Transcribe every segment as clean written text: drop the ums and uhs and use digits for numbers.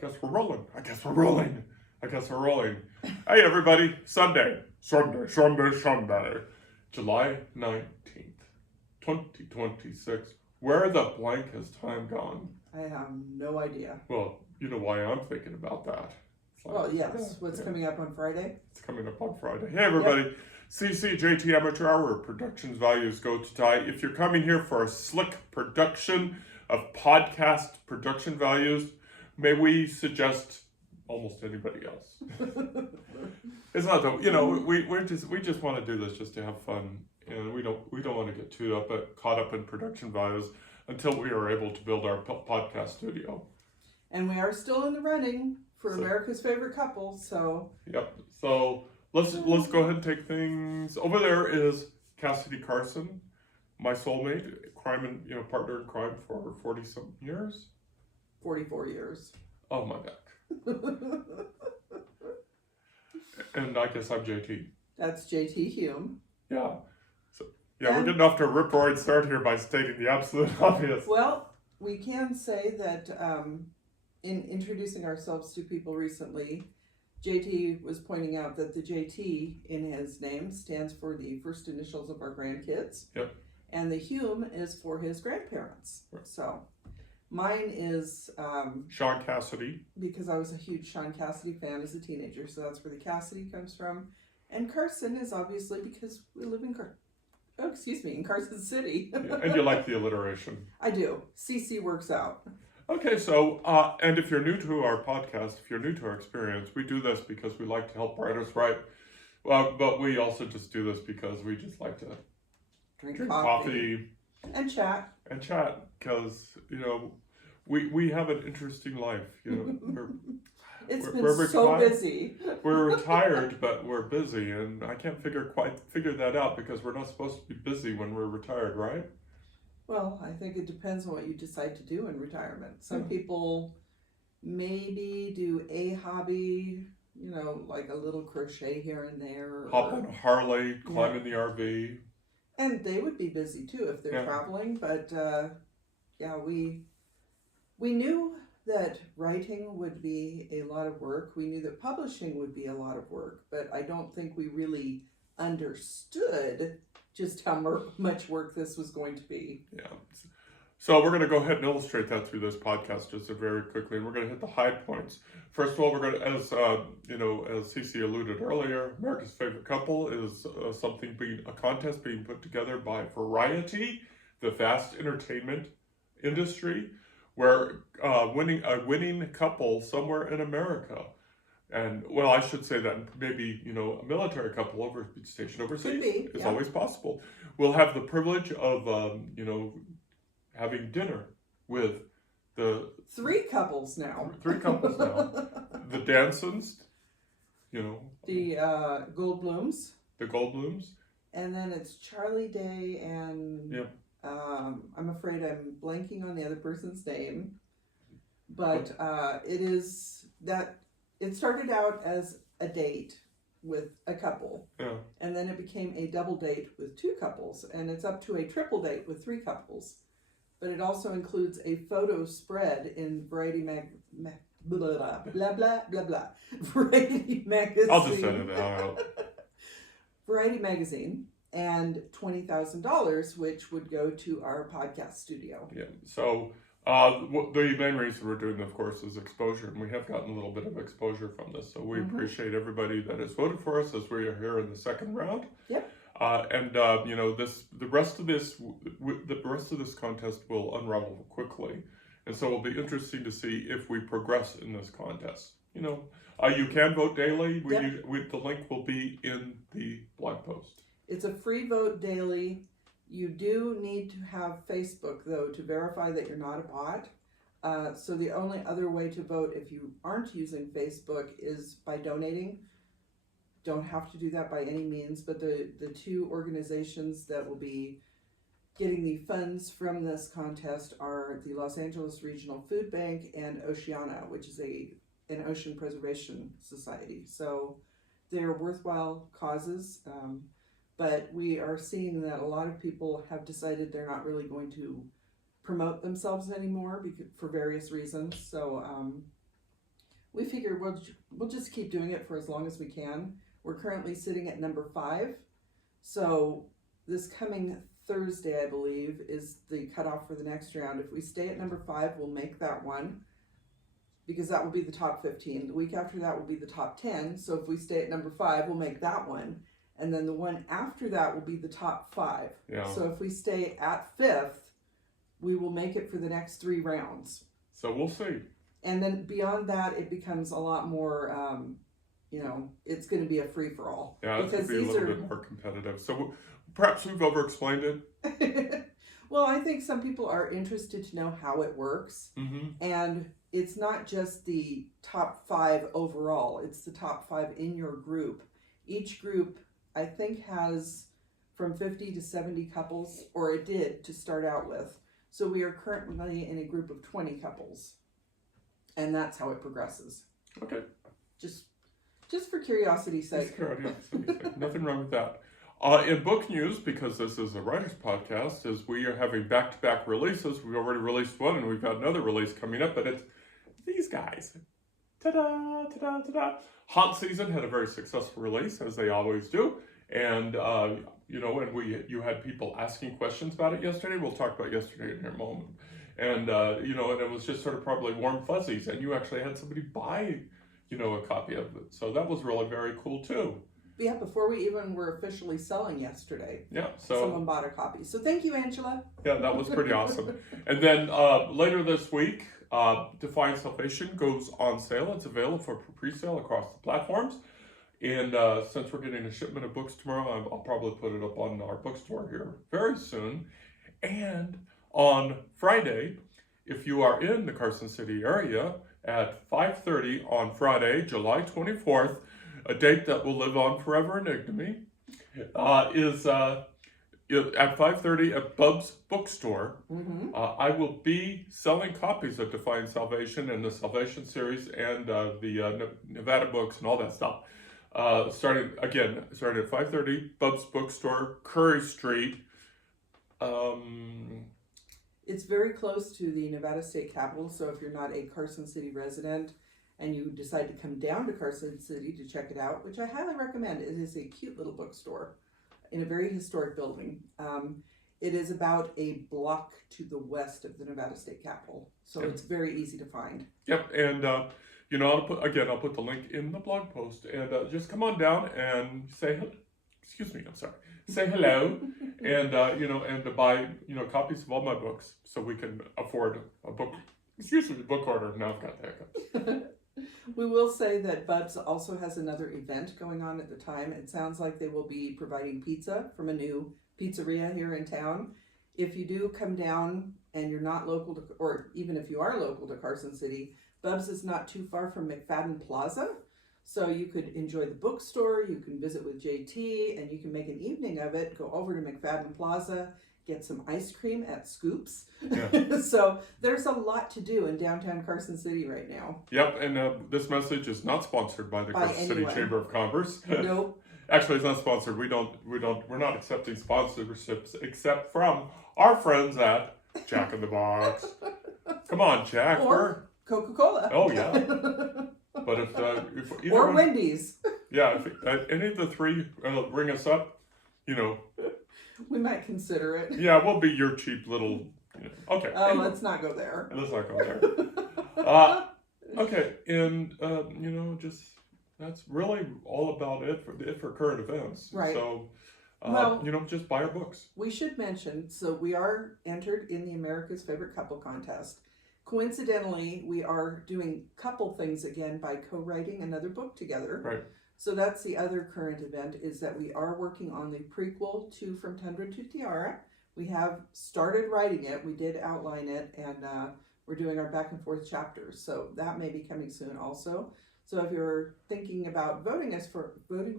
guess we're rolling. Hey, everybody. Sunday. July 19th, 2026. Where the blank has time gone? I have no idea. Well, you know why I'm thinking about that. Well, yes. What's coming up on Friday? It's coming up on Friday. Hey, everybody. Yep. CCJT Amateur Hour, productions values go to tie. If you're coming here for a slick production of podcast production values, may we suggest almost anybody else? It's not that, we just want to do this just to have fun, and we don't want to get caught up in production values until we are able to build our podcast studio. And we are still in the running for America's Favorite Couple, so. Yep. So let's go ahead and take things. Over there is Cassidy Carson, my soulmate, partner in crime for 40-something years. 44 years. Oh, my back. And I guess I'm JT. That's JT Hume. Yeah. So, we're getting off to a rip-roaring start here by stating the absolute obvious. Well, we can say that in introducing ourselves to people recently, JT was pointing out that the JT in his name stands for the first initials of our grandkids. Yep. And the Hume is for his grandparents. Right. So mine is Sean Cassidy. Because I was a huge Sean Cassidy fan as a teenager, so that's where the Cassidy comes from. And Carson is obviously because we live in Carson City. And you like the alliteration. I do. CC works out. Okay, so, and if you're new to our podcast, if you're new to our experience, we do this because we like to help writers write. But we also just do this because we just like to drink coffee. And chat. Because, we have an interesting life. We're so busy. We're retired, but we're busy, and I can't figure that out because we're not supposed to be busy when we're retired, right? Well, I think it depends on what you decide to do in retirement. Some people maybe do a hobby, like a little crochet here and there. Hop on a Harley, climb in the RV. And they would be busy too if they're traveling. But we knew that writing would be a lot of work. We knew that publishing would be a lot of work. But I don't think we really understood just how much work this was going to be. Yeah. So we're going to go ahead and illustrate that through this podcast just very quickly. And we're going to hit the high points. First of all, we're going to, as Cece alluded earlier, America's Favorite Couple is a contest being put together by Variety, the vast entertainment industry, where a winning couple somewhere in America. And, well, I should say that maybe, a military couple stationed overseas is always possible. We'll have the privilege of, having dinner with the... Three couples now. The Dansons, The Goldblums. The Goldblums. And then it's Charlie Day and... I'm afraid I'm blanking on the other person's name. But it is that... It started out as a date with a couple, and then it became a double date with two couples, and it's up to a triple date with three couples. But it also includes a photo spread in Variety Variety Magazine. I'll just send it out. Variety Magazine, and $20,000, which would go to our podcast studio. Yeah. So. The main reason we're doing, of course, is exposure, and we have gotten a little bit of exposure from this. So we appreciate everybody that has voted for us as we are here in the second round. Yep. The rest of this contest will unravel quickly, and so it'll be interesting to see if we progress in this contest. You can vote daily. The link will be in the blog post. It's a free vote daily. You do need to have Facebook, though, to verify that you're not a bot. So the only other way to vote if you aren't using Facebook is by donating. Don't have to do that by any means, but the two organizations that will be getting the funds from this contest are the Los Angeles Regional Food Bank and Oceana, which is an ocean preservation society. So they're worthwhile causes. But we are seeing that a lot of people have decided they're not really going to promote themselves anymore for various reasons. So we figure we'll just keep doing it for as long as we can. We're currently sitting at number 5. So this coming Thursday, I believe, is the cutoff for the next round. If we stay at number 5, we'll make that one, because that will be the top 15. The week after that will be the top 10. So if we stay at number 5, we'll make that one. And then the one after that will be the top 5. Yeah. So if we stay at 5th, we will make it for the next 3 rounds. So we'll see. And then beyond that, it becomes a lot more, it's going to be a free-for-all. Yeah, it's going to be a little bit more competitive. So perhaps we've over-explained it. Well, I think some people are interested to know how it works. Mm-hmm. And it's not just the top 5 overall. It's the top 5 in your group. Each group, I think, has from 50 to 70 couples, or it did to start out with. So we are currently in a group of 20 couples. And that's how it progresses. Okay. Just for curiosity's sake. Nothing wrong with that. In book news, because this is a writer's podcast, is we are having back-to-back releases. We've already released one, and we've got another release coming up, but it's these guys. Ta-da, ta-da, ta-da. Haunt Season had a very successful release, as they always do. And, and you had people asking questions about it yesterday. We'll talk about yesterday in a moment. And, and it was just sort of probably warm fuzzies. And you actually had somebody buy, a copy of it. So that was really very cool, too. Yeah, before we even were officially selling yesterday. Yeah, so someone bought a copy. So thank you, Angela. Yeah, that was pretty awesome. And then later this week, Defying Salvation goes on sale. It's available for pre-sale across the platforms. And since we're getting a shipment of books tomorrow, I'll probably put it up on our bookstore here very soon. And on Friday, if you are in the Carson City area, at 5:30 on Friday, July 24th, a date that will live on forever in infamy, is at 5:30 at Bub's Bookstore. Mm-hmm. I will be selling copies of Defying Salvation and the Salvation series and the Nevada books and all that stuff. Starting at 5:30, Bub's Bookstore, Curry Street. It's very close to the Nevada State Capitol, so if you're not a Carson City resident and you decide to come down to Carson City to check it out, which I highly recommend, it is a cute little bookstore in a very historic building. It is about a block to the west of the Nevada State Capitol, so It's very easy to find. Yep, and I'll put the link in the blog post, and just come on down and say hello, and and to buy copies of all my books, so we can afford a book order. Now I've got the hiccups. We will say that Bub's also has another event going on at the time. It sounds like they will be providing pizza from a new pizzeria here in town. If you do come down and you're not local to, or even if you are local to Carson City, Bub's is not too far from McFadden Plaza. So you could enjoy the bookstore, you can visit with JT, and you can make an evening of it. Go over to McFadden Plaza, get some ice cream at Scoops. Yeah. So there's a lot to do in downtown Carson City right now. Yep, and this message is not sponsored by the Carson City Chamber of Commerce. Nope. Actually, it's not sponsored. We're not accepting sponsorships except from our friends at Jack in the Box. Come on, Jack. Or Coca-Cola. Oh yeah. But if either or one, Wendy's. Yeah, if any of the three ring us up, we might consider it. Yeah, we'll be your cheap little. Okay. Oh, anyway. Let's not go there. Let's not go there. Okay, and that's really all about it for current events. Right. So, just buy our books. We should mention, so we are entered in the America's Favorite Couple contest. Coincidentally, we are doing couple things again by co-writing another book together. Right. So that's the other current event, is that we are working on the prequel to From Tundra to Tiara. We have started writing it. We did outline it, and we're doing our back and forth chapters. So that may be coming soon also. So if you're thinking about voting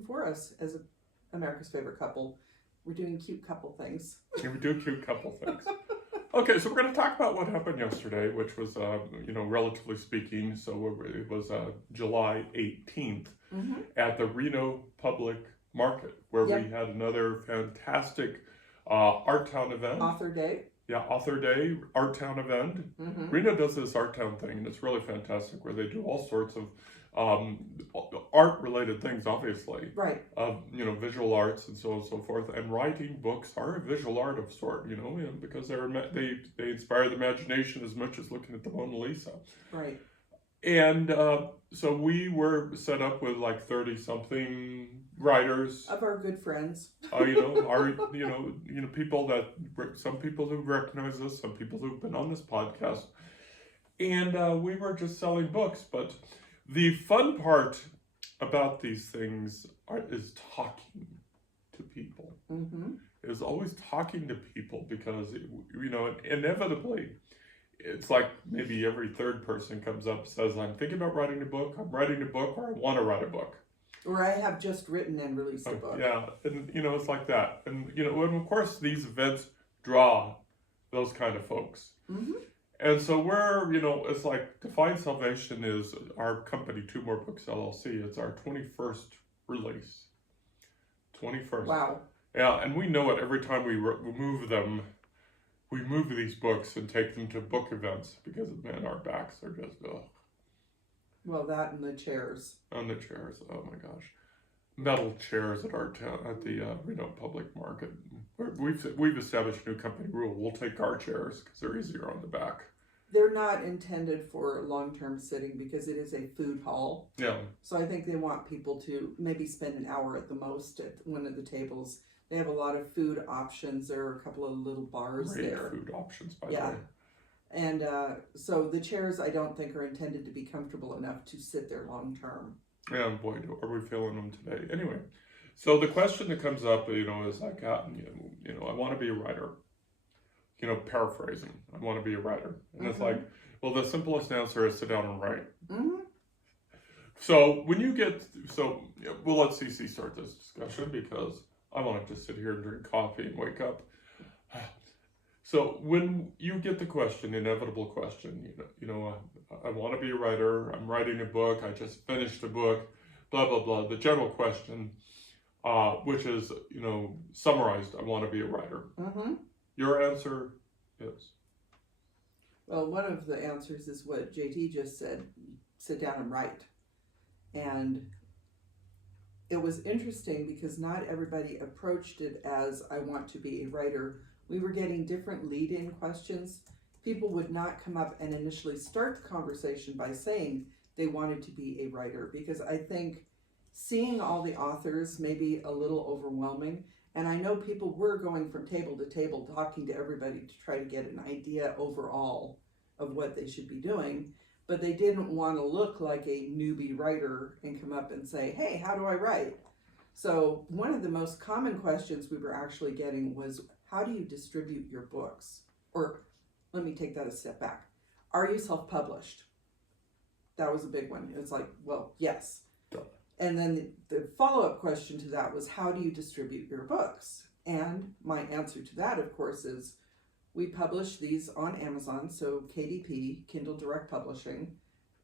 for us as America's Favorite Couple, we're doing cute couple things. Yeah, we do cute couple things. Okay, so we're going to talk about what happened yesterday, which was, relatively speaking, so it was July 18th at the Reno Public Market, where we had another fantastic Art Town event. Author Day. Yeah, Author Day, Art Town event. Rena does this Art Town thing, and it's really fantastic, where they do all sorts of art-related things, obviously. Right. Visual arts and so on and so forth. And writing books are a visual art of sort, because they inspire the imagination as much as looking at the Mona Lisa. Right. And so we were set up with like 30-something writers Of our good friends. People some people who recognize us, some people who've been on this podcast, and we were just selling books. But the fun part about these things is talking to people. Is always talking to people, because inevitably, it's like maybe every third person comes up and says, I'm thinking about writing a book, I'm writing a book, or I want to write a book. Or I have just written and released a book. Yeah, and it's like that. And and of course these events draw those kind of folks. And so we're, it's like Defying Salvation is our company, Two More Books LLC. It's our 21st release. 21st. Wow. Yeah, and we know it every time we move them. We move these books and take them to book events, because, man, our backs are just, ugh. Well, that and the chairs. On the chairs, oh my gosh. Metal chairs at the public market. We've established a new company rule. We'll take our chairs because they're easier on the back. They're not intended for long-term sitting because it is a food hall. Yeah. So I think they want people to maybe spend an hour at the most at one of the tables. They have a lot of food options. There are a couple of little bars Great there. food options, by the way. And so the chairs, I don't think, are intended to be comfortable enough to sit there long term. Yeah, boy, are we feeling them today. Anyway, so the question that comes up, is like, I want to be a writer. Paraphrasing, I want to be a writer. And it's like, well, the simplest answer is sit down and write. So when you we'll let Cece start this discussion, because I want to just sit here and drink coffee and wake up. So when you get the question, inevitable question, I want to be a writer, I'm writing a book, I just finished a book, blah, blah, blah. The general question, which is, summarized, I want to be a writer. Your answer is? Well, one of the answers is what JT just said, sit down and write. And it was interesting because not everybody approached it as, I want to be a writer. We were getting different lead-in questions. People would not come up and initially start the conversation by saying they wanted to be a writer, because I think seeing all the authors may be a little overwhelming. And I know people were going from table to table talking to everybody to try to get an idea overall of what they should be doing, but they didn't want to look like a newbie writer and come up and say, hey, how do I write? So one of the most common questions we were actually getting was, how do you distribute your books? Or let me take that a step back. Are you self-published? That was a big one. It was like, well, yes. And then the follow-up question to that was, how do you distribute your books? And my answer to that, of course, is we publish these on Amazon, so KDP, Kindle Direct Publishing,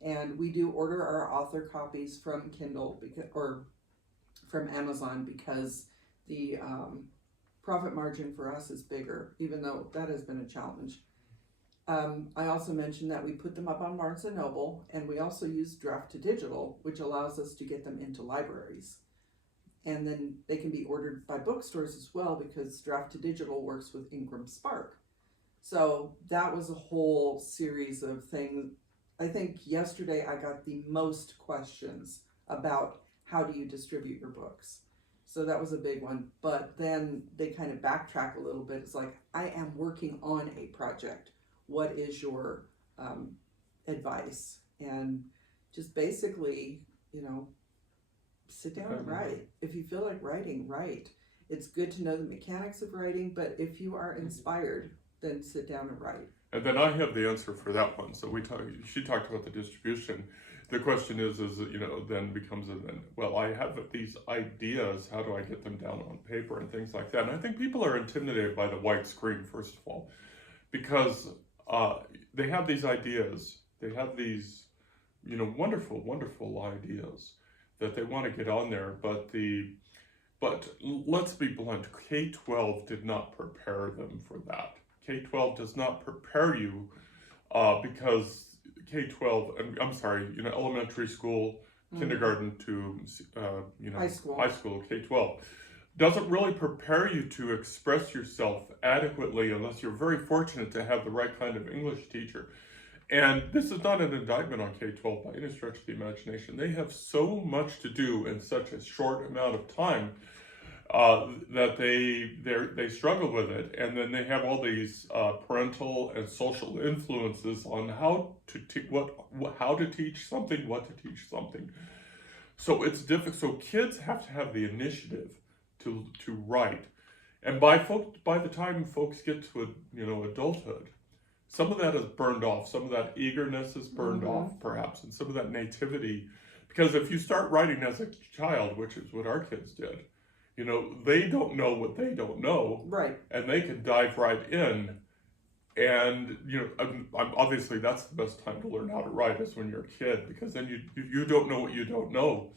and we do order our author copies from Kindle or from Amazon, because the profit margin for us is bigger, even though that has been a challenge. I also mentioned that we put them up on Barnes & Noble, and we also use Draft to Digital, which allows us to get them into libraries. And then they can be ordered by bookstores as well, because Draft to Digital works with Ingram Spark. So that was a whole series of things. I think yesterday I got the most questions about how do you distribute your books. So that was a big one. But then they kind of backtrack a little bit. It's like, I am working on a project. What is your advice? And just basically, sit down and write. If you feel like writing, write. It's good to know the mechanics of writing, but if you are inspired, then sit down and write. And then I have the answer for that one. So she talked about the distribution. The question is then becomes, well, I have these ideas, how do I get them down on paper and things like that? And I think people are intimidated by the white screen, first of all, because they have these ideas, they have these, wonderful, wonderful ideas that they want to get on there, but let's be blunt, K-12 did not prepare them for that. K-12 does not prepare you because K-12, I'm sorry, elementary school, kindergarten to, High school. high school, K-12, doesn't really prepare you to express yourself adequately unless you're very fortunate to have the right kind of English teacher. And this is not an indictment on K-12 by any stretch of the imagination. They have so much to do in such a short amount of time that they struggle with it, and then they have all these parental and social influences on how to teach something, what to teach something. So it's difficult. So kids have to have the initiative to write, and by the time folks get to adulthood, some of that is burned off. Some of that eagerness is burned off, perhaps, and some of that nativity. Because if you start writing as a child, which is what our kids did, they don't know what they don't know, right? And they can dive right in. And obviously that's the best time to learn how to write is when you're a kid, because then you don't know what you don't know.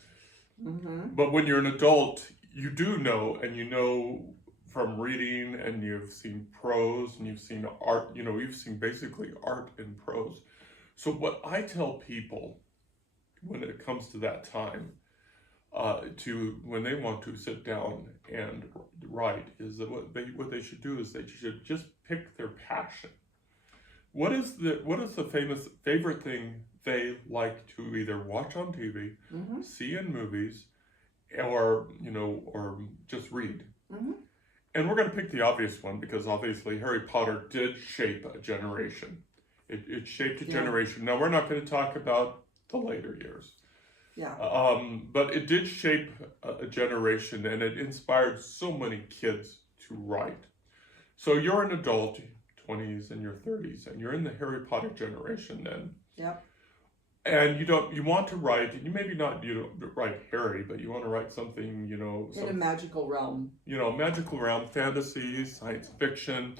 But when you're an adult, you do know, and you know from reading, and you've seen prose, and you've seen art. You've seen basically art in prose. So what I tell people when it comes to that time, when they want to sit down and write, is that what they should do is they should just pick their passion. What is the favorite thing they like to either watch on TV, see in movies, or just read? And we're going to pick the obvious one, because obviously Harry Potter did shape a generation. It shaped a generation. Now, we're not going to talk about the later years. Yeah. But it did shape a generation, and it inspired so many kids to write. So you're an adult, 20s and your 30s, and you're in the Harry Potter generation then. Yep. And you want to write, and you don't write Harry, but you want to write something, in a magical realm. Magical realm, fantasy, science fiction,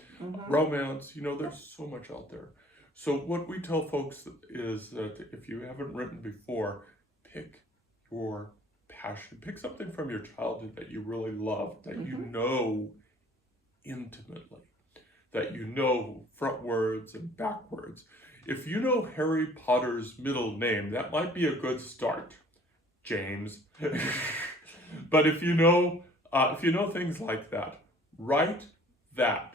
romance, there's so much out there. So what we tell folks is that if you haven't written before, pick your passion. Pick something from your childhood that you really love, that you know intimately, that you know frontwards and backwards. If you know Harry Potter's middle name, that might be a good start, James. But if you know things like that, write that.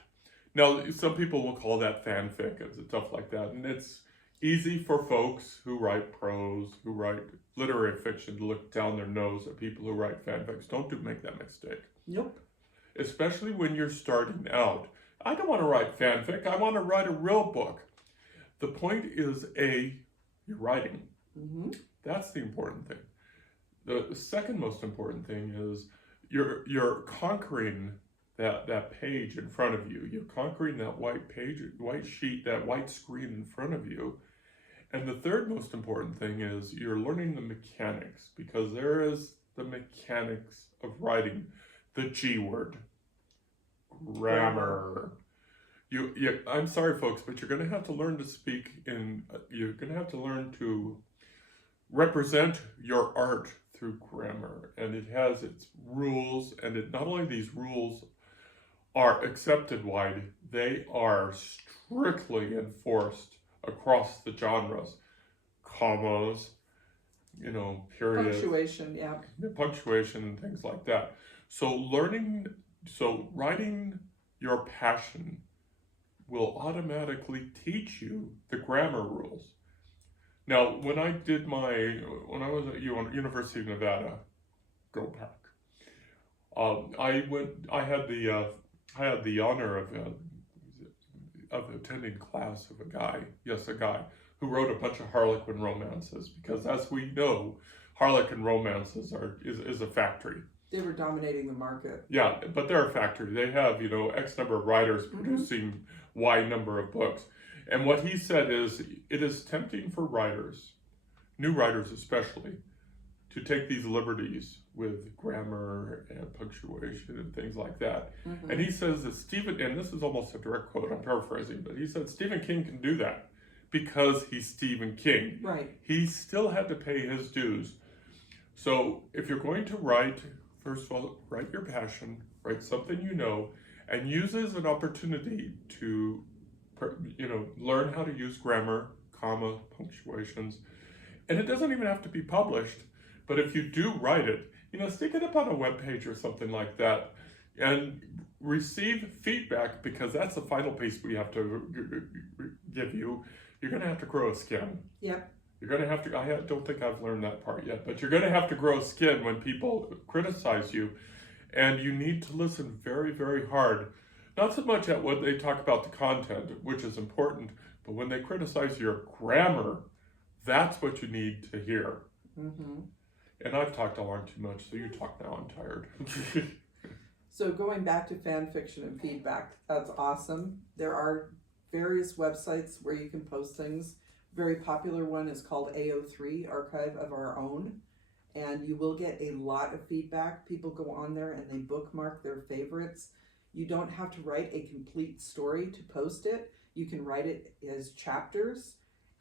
Now, some people will call that fanfic and stuff like that, and it's easy for folks who write prose, who write literary fiction, to look down their nose at people who write fanfics. Don't make that mistake. Nope. Especially when you're starting out. I don't want to write fanfic. I want to write a real book. The point is, you're writing. That's the important thing. The second most important thing is you're conquering that page in front of you. You're conquering that white page, white sheet, that white screen in front of you. And the third most important thing is you're learning the mechanics, because there is the mechanics of writing. The G word, grammar. I'm sorry, folks, but you're going to have to learn to speak you're going to have to learn to represent your art through grammar. And it has its rules, and not only these rules are accepted wide, they are strictly enforced across the genres. Commas, periods. Punctuation, yeah. Punctuation and things like that. So writing your passion will automatically teach you the grammar rules. Now, when I was at University of Nevada, go Pack, I had the honor of attending class of a guy who wrote a bunch of Harlequin romances, because as we know, Harlequin romances is a factory. They were dominating the market. Yeah, but they're a factory. They have, X number of writers producing Y number of books. And what he said is, it is tempting for writers, new writers especially, to take these liberties with grammar and punctuation and things like that. And he says that and this is almost a direct quote, I'm paraphrasing, but he said Stephen King can do that because he's Stephen King. Right. He still had to pay his dues. So if you're going to write, first of all, write your passion, write something you know, and use it as an opportunity to, learn how to use grammar, comma, punctuations. And it doesn't even have to be published, but if you do write it, stick it up on a web page or something like that, and receive feedback, because that's the final piece we have to give you. You're going to have to grow a skin. Yep. You're going to have to, I don't think I've learned that part yet, but you're going to have to grow skin when people criticize you, and you need to listen very, very hard. Not so much at what they talk about the content, which is important, but when they criticize your grammar, that's what you need to hear. Mm-hmm. And I've talked along too much, so you talk now, I'm tired. So going back to fan fiction and feedback, that's awesome. There are various websites where you can post things. Very popular one is called AO3, Archive of Our Own, and you will get a lot of feedback. People go on there and they bookmark their favorites. You don't have to write a complete story to post it. You can write it as chapters,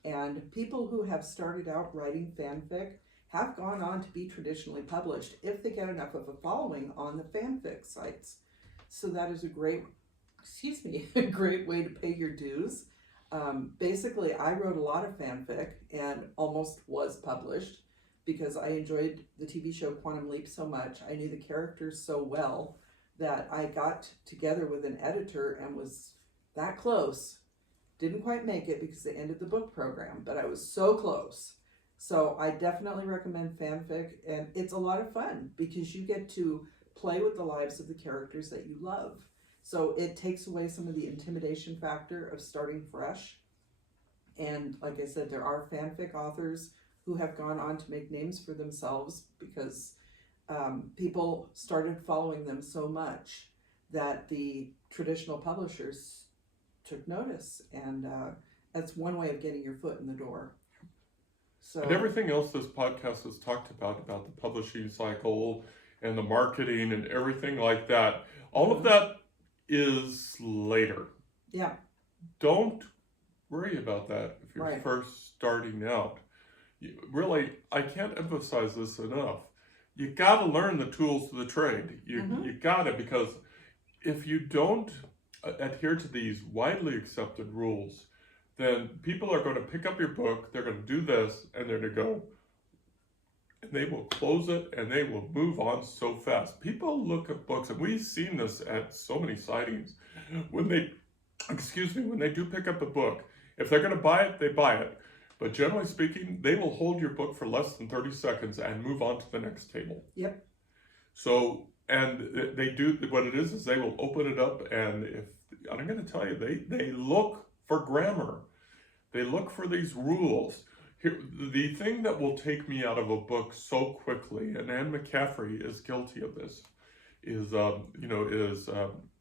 and people who have started out writing fanfic have gone on to be traditionally published if they get enough of a following on the fanfic sites. So that is a great way to pay your dues. Basically, I wrote a lot of fanfic and almost was published because I enjoyed the TV show Quantum Leap so much. I knew the characters so well that I got together with an editor and was that close. Didn't quite make it because they ended the book program, but I was so close. So I definitely recommend fanfic, and it's a lot of fun because you get to play with the lives of the characters that you love. So it takes away some of the intimidation factor of starting fresh. And like I said, there are fanfic authors who have gone on to make names for themselves because people started following them so much that the traditional publishers took notice. And that's one way of getting your foot in the door. So, and everything else this podcast has talked about the publishing cycle and the marketing and everything like that, all of that is later. Yeah. Don't worry about that if you're first starting out. Really, I can't emphasize this enough. You got to learn the tools of the trade. You got to, because if you don't adhere to these widely accepted rules, then people are going to pick up your book, they're going to do this, and they're going to go, and they will close it, and they will move on so fast. People look at books, and we've seen this at so many sightings, when they do pick up a book, if they're going to buy it, they buy it. But generally speaking, they will hold your book for less than 30 seconds and move on to the next table. Yep. So, and they do, what it is they will open it up, and I'm going to tell you, they look for grammar. They look for these rules. Here, the thing that will take me out of a book so quickly, and Anne McCaffrey is guilty of this, is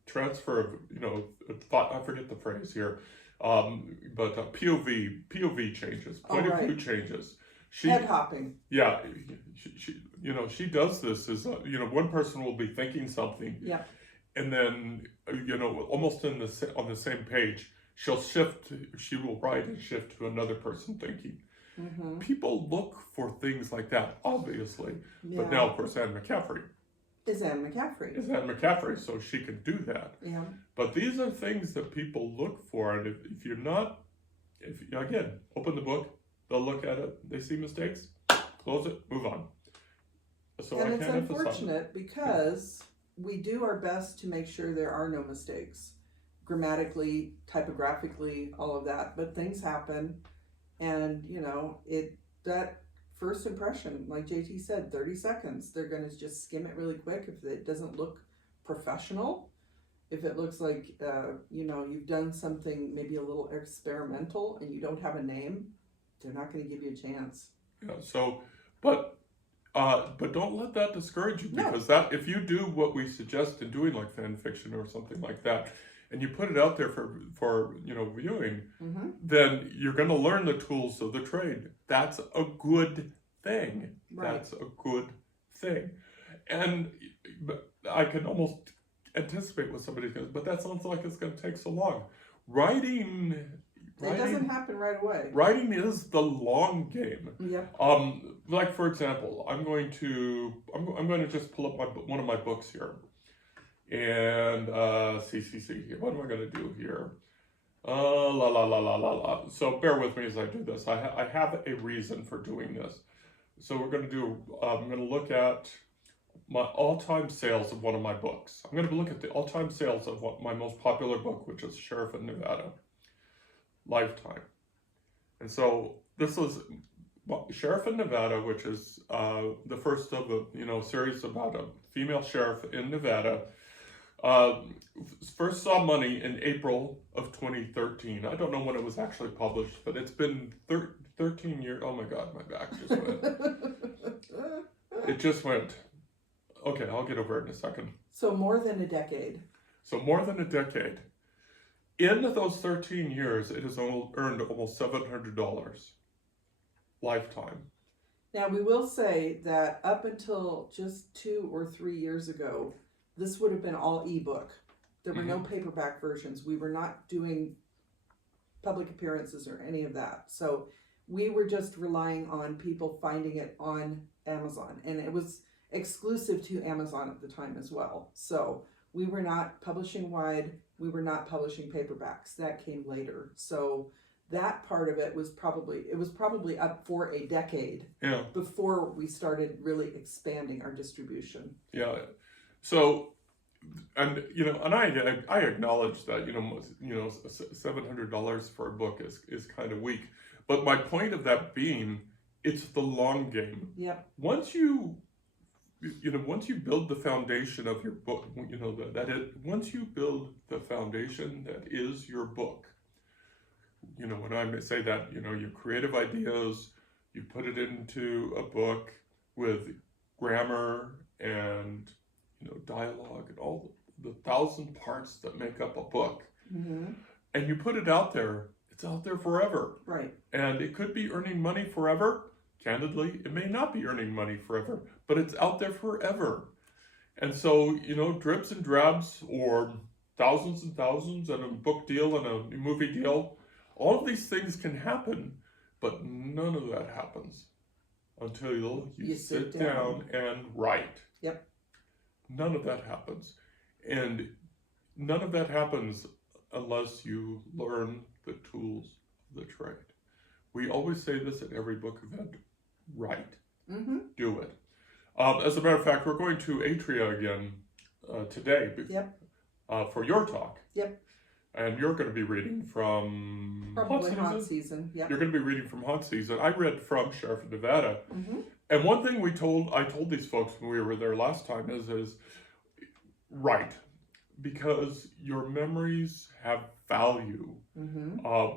transfer of thought. I forget the phrase here, but POV changes, point of view changes. Head hopping. Yeah, she does this. One person will be thinking something. Yeah. And then almost on the same page, she will write and shift to another person thinking. Mm-hmm. People look for things like that, obviously. Yeah. But now, of course, Anne McCaffrey. Is Anne McCaffrey, so she can do that. Yeah. But these are things that people look for, and if you're not, again, open the book, they'll look at it, they see mistakes, close it, move on. So and it's unfortunate because we do our best to make sure there are no mistakes. Grammatically, typographically, all of that, but things happen, and that first impression, like JT said, 30 seconds, they're going to just skim it really quick. If it doesn't look professional, if it looks like you've done something maybe a little experimental and you don't have a name, they're not going to give you a chance. Yeah, so but don't let that discourage you, because that, if you do what we suggest in doing, like fan fiction or something like that, and you put it out there for viewing, then you're going to learn the tools of the trade. That's a good thing. Right. That's a good thing. And I can almost anticipate what somebody goes, but that sounds like it's going to take so long. Writing, it doesn't happen right away. Writing is the long game. Yep. Like, for example, I'm going to just pull up one of my books here. And CCC. What am I going to do here? La la la la la la. So bear with me as I do this. I have a reason for doing this. So we're going to do. I'm going to look at my all-time sales of one of my books. I'm going to look at the all-time sales of my most popular book, which is Sheriff in Nevada, Lifetime. And so this is Sheriff in Nevada, which is the first of a series about a female sheriff in Nevada. First saw money in April of 2013. I don't know when it was actually published, but it's been 13 years. Oh my God, my back just went. It just went. Okay, I'll get over it in a second. So more than a decade. So more than a decade. In those 13 years, it has earned almost $700 lifetime. Now, we will say that up until just 2 or 3 years ago, this would have been all ebook. There were no paperback versions. We were not doing public appearances or any of that. So we were just relying on people finding it on Amazon. And it was exclusive to Amazon at the time as well. So we were not publishing wide. We were not publishing paperbacks. That came later. So that part of it was probably up for a decade before we started really expanding our distribution. Yeah. So, and I acknowledge that $700 for a book is kind of weak, but my point of that being, it's the long game. Yep. Once you build the foundation of your book, once you build the foundation that is your book, when I say that, your creative ideas, you put it into a book with grammar and dialogue and all the 1,000 parts that make up a book, and you put it out there, it's out there forever. Right. And it could be earning money forever. Candidly, it may not be earning money forever, but it's out there forever. And so, dribs and drabs, or thousands and thousands, and a book deal and a movie deal, all of these things can happen, but none of that happens until you sit down and write. Yep. None of that happens. And none of that happens unless you learn the tools of the trade. We always say this at every book event. Write. Do it. As a matter of fact, we're going to Atria again today for your talk. Yep. And you're going to be reading from probably Haunt Season. Yep. You're going to be reading from Haunt Season. I read from Sheriff of Nevada. And one thing I told these folks when we were there last time is write, because your memories have value.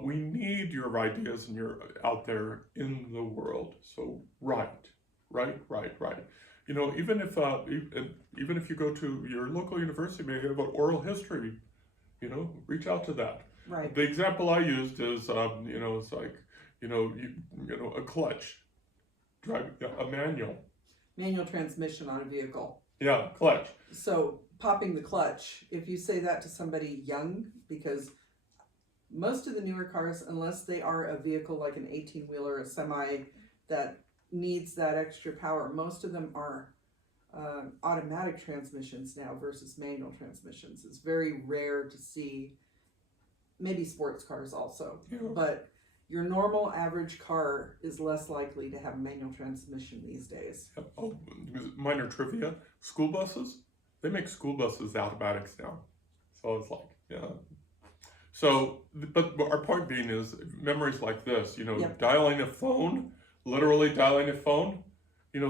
We need your ideas and you're out there in the world. So write. Even if you go to your local university, may have an oral history. Reach out to that. Right. The example I used is, it's like, a clutch, drive a manual transmission on a vehicle. Yeah, clutch. So popping the clutch, if you say that to somebody young, because most of the newer cars, unless they are a vehicle like an 18-wheeler, a semi that needs that extra power, most of them are automatic transmissions now versus manual transmissions. It's very rare to see, maybe sports cars also, but your normal average car is less likely to have a manual transmission these days. Oh, minor trivia, school buses, they make school buses automatics now. So it's like, So, but our point being is memories like this, dialing a phone, literally dialing a phone,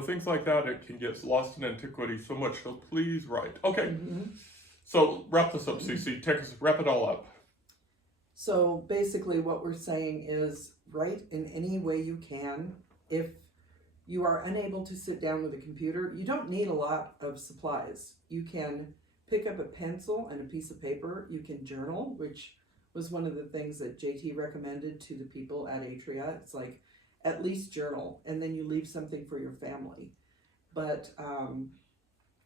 things like that, it can get lost in antiquity so much. So please write. Okay. So wrap this up, Cece. Wrap it all up. So basically what we're saying is write in any way you can. If you are unable to sit down with a computer, you don't need a lot of supplies. You can pick up a pencil and a piece of paper. You can journal, which was one of the things that JT recommended to the people at Atria. It's like, at least journal, and then you leave something for your family. But,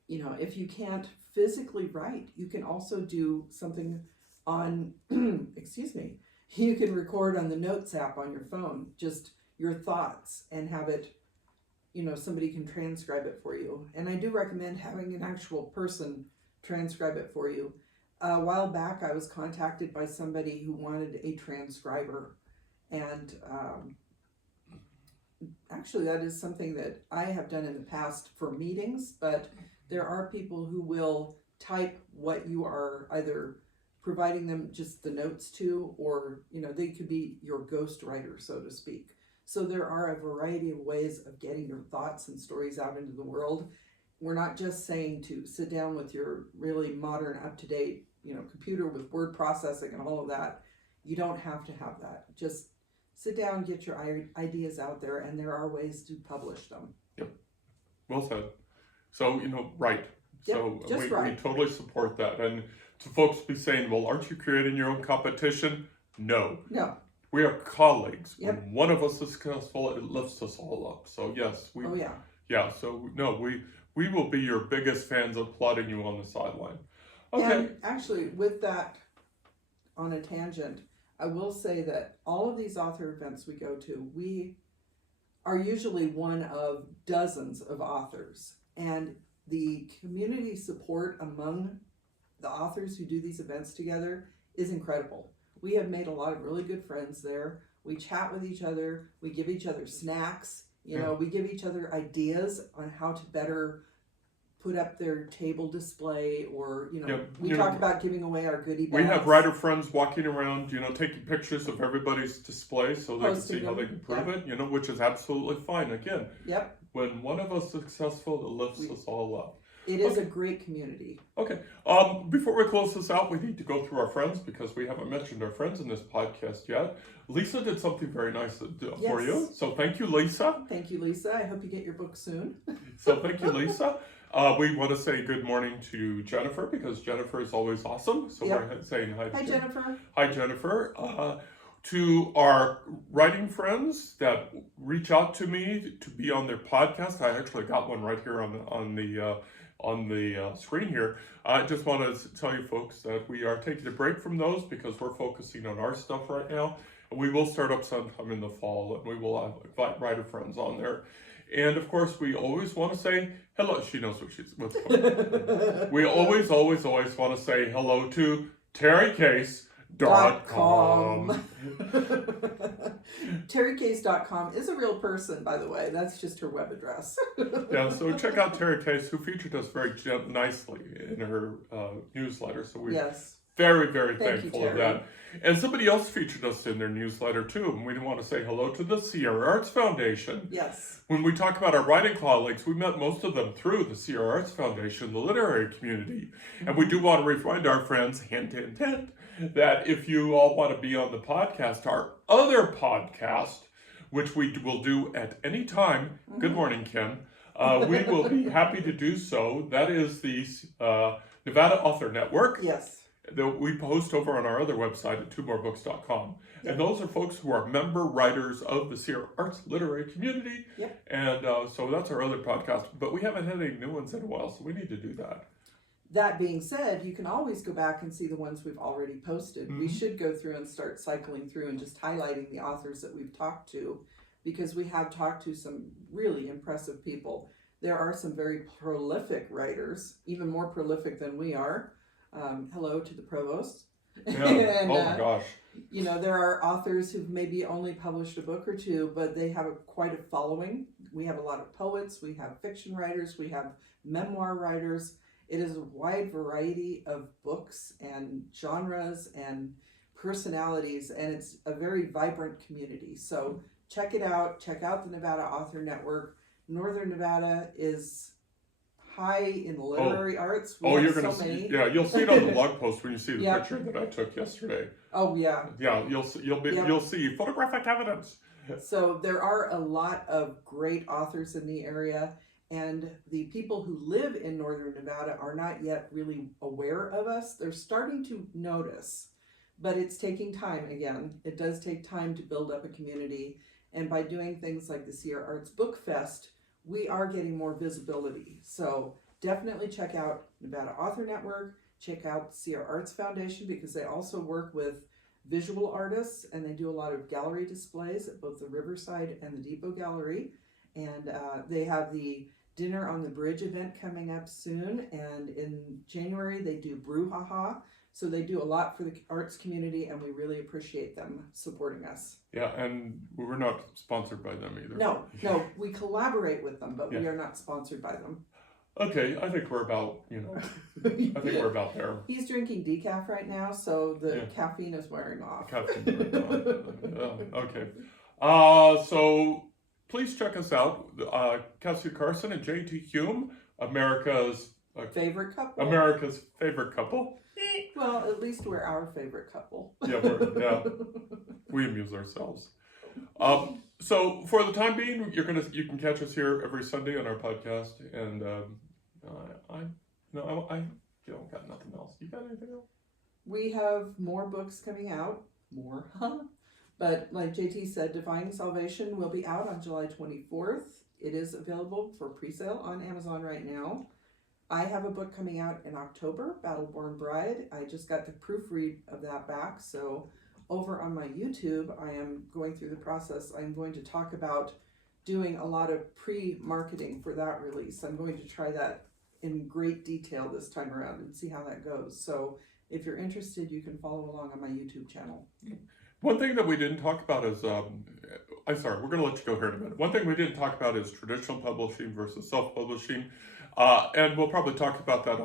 if you can't physically write, you can also do something on, you can record on the Notes app on your phone, just your thoughts, and have it, somebody can transcribe it for you. And I do recommend having an actual person transcribe it for you. A while back, I was contacted by somebody who wanted a transcriber, and actually that is something that I have done in the past for meetings, but there are people who will type what you are either providing them just the notes to, or they could be your ghostwriter, so to speak. So there are a variety of ways of getting your thoughts and stories out into the world. We're not just saying to sit down with your really modern, up-to-date computer with word processing and all of that. You don't have to have that. Just sit down, get your ideas out there, and there are ways to publish them. Yep. Well said. So, right. Yep, so just we right. totally support that. And to folks be saying, well, aren't you creating your own competition? No. No. We are colleagues. Yep. When one of us is successful, it lifts us all up. So yes, Oh yeah. Yeah, so no, we will be your biggest fans applauding you on the sideline. Okay. And actually, with that, on a tangent, I will say that all of these author events we go to, we are usually one of dozens of authors. And the community support among the authors who do these events together is incredible. We have made a lot of really good friends there. We chat with each other. We give each other snacks. We give each other ideas on how to better put up their table display, or we talk about giving away our goodie bags. We have writer friends walking around, taking pictures of everybody's display so they can see how they can improve it, which is absolutely fine. Again, when one of us is successful, it lifts us all up. It is a great community. Okay. Before we close this out, we need to go through our friends because we haven't mentioned our friends in this podcast yet. Lisa did something very nice for you. So thank you, Lisa. Thank you, Lisa. I hope you get your book soon. So thank you, Lisa. We want to say good morning to Jennifer because Jennifer is always awesome. So we're saying hi to Jennifer. Hi, Jennifer. To our writing friends that reach out to me to be on their podcast, I actually got one right here on the screen here. I just want to tell you folks that we are taking a break from those because we're focusing on our stuff right now. And we will start up sometime in the fall, and we will invite writer friends on there. And of course, we always want to say hello. She knows what's going on. We always want to say hello to TerryCase.com. TerryCase.com is a real person, by the way. That's just her web address. Yeah, so check out Terry Case, who featured us very nicely in her newsletter. So we're very, very thankful of that. And somebody else featured us in their newsletter too, and we want to say hello to the Sierra Arts Foundation. Yes. When we talk about our writing colleagues, we met most of them through the Sierra Arts Foundation, the literary community. And we do want to remind our friends, hint, hint, hint, that if you all want to be on the podcast, our other podcast, which we will do at any time, good morning, Ken, we will be happy to do so. That is the Nevada Author Network. Yes. That we post over on our other website at twomorebooks.com. Yep. And those are folks who are member writers of the Sierra Arts literary community. Yep. And so that's our other podcast. But we haven't had any new ones in a while, so we need to do that. That being said, you can always go back and see the ones we've already posted. Mm-hmm. We should go through and start cycling through and just highlighting the authors that we've talked to, because we have talked to some really impressive people. There are some very prolific writers, even more prolific than we are. Hello to the provost. Yeah. And, oh my gosh. There are authors who've maybe only published a book or two, but they have quite a following. We have a lot of poets, we have fiction writers, we have memoir writers. It is a wide variety of books and genres and personalities, and it's a very vibrant community. So check it out. Check out the Nevada Author Network. Northern Nevada is high in literary arts. You're going to see. Yeah, you'll see it on the blog post when you see the picture that I took yesterday. Oh yeah. Yeah, you'll see photographic evidence. So there are a lot of great authors in the area, and the people who live in Northern Nevada are not yet really aware of us. They're starting to notice, but it's taking time. Again, it does take time to build up a community, and by doing things like the Sierra Arts Book Fest, we are getting more visibility. So definitely check out Nevada Author Network, check out Sierra Arts Foundation, because they also work with visual artists, and they do a lot of gallery displays at both the Riverside and the Depot Gallery. And they have the Dinner on the Bridge event coming up soon, and in January they do Brouhaha. So they do a lot for the arts community, and we really appreciate them supporting us. Yeah, and we're not sponsored by them either. No, we collaborate with them, but we are not sponsored by them. Okay, I think we're about, I think we're about there. He's drinking decaf right now, so the caffeine is wearing off. Okay. So please check us out. Cassidy Carson and JT Hume, America's favorite couple. America's favorite couple. Well, at least we're our favorite couple. We amuse ourselves. So for the time being, you can catch us here every Sunday on our podcast, and I don't got nothing else. You got anything else? We have more books coming out. But like JT said, Defying Salvation will be out on July 24th. It is available for pre-sale on Amazon right now. I have a book coming out in October, Battleborn Bride. I just got the proofread of that back, so over on my YouTube, I am going through the process. I'm going to talk about doing a lot of pre-marketing for that release. I'm going to try that in great detail this time around and see how that goes. So if you're interested, you can follow along on my YouTube channel. One thing that we didn't talk about is, we're going to let you go here in a minute. One thing we didn't talk about is traditional publishing versus self-publishing. And we'll probably talk about that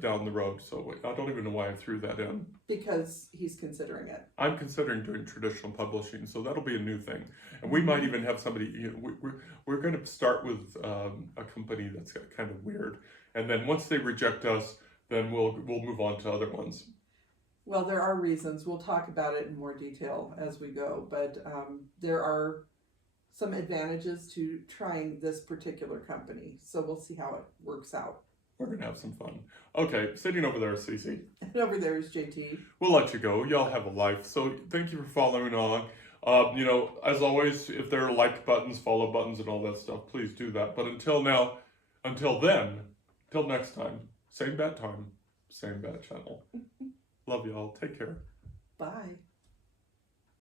down the road. So I don't even know why I threw that in. Because he's considering it. I'm considering doing traditional publishing, so that'll be a new thing. And we might even have somebody. We're going to start with a company that's kind of weird, and then once they reject us, then we'll move on to other ones. Well, there are reasons. We'll talk about it in more detail as we go, but there are some advantages to trying this particular company. So we'll see how it works out. We're going to have some fun. Okay, sitting over there is Cece. And over there is JT. We'll let you go. Y'all have a life. So thank you for following on. As always, if there are like buttons, follow buttons, and all that stuff, please do that. But until next time, same bat time, same bat channel. Love y'all. Take care. Bye.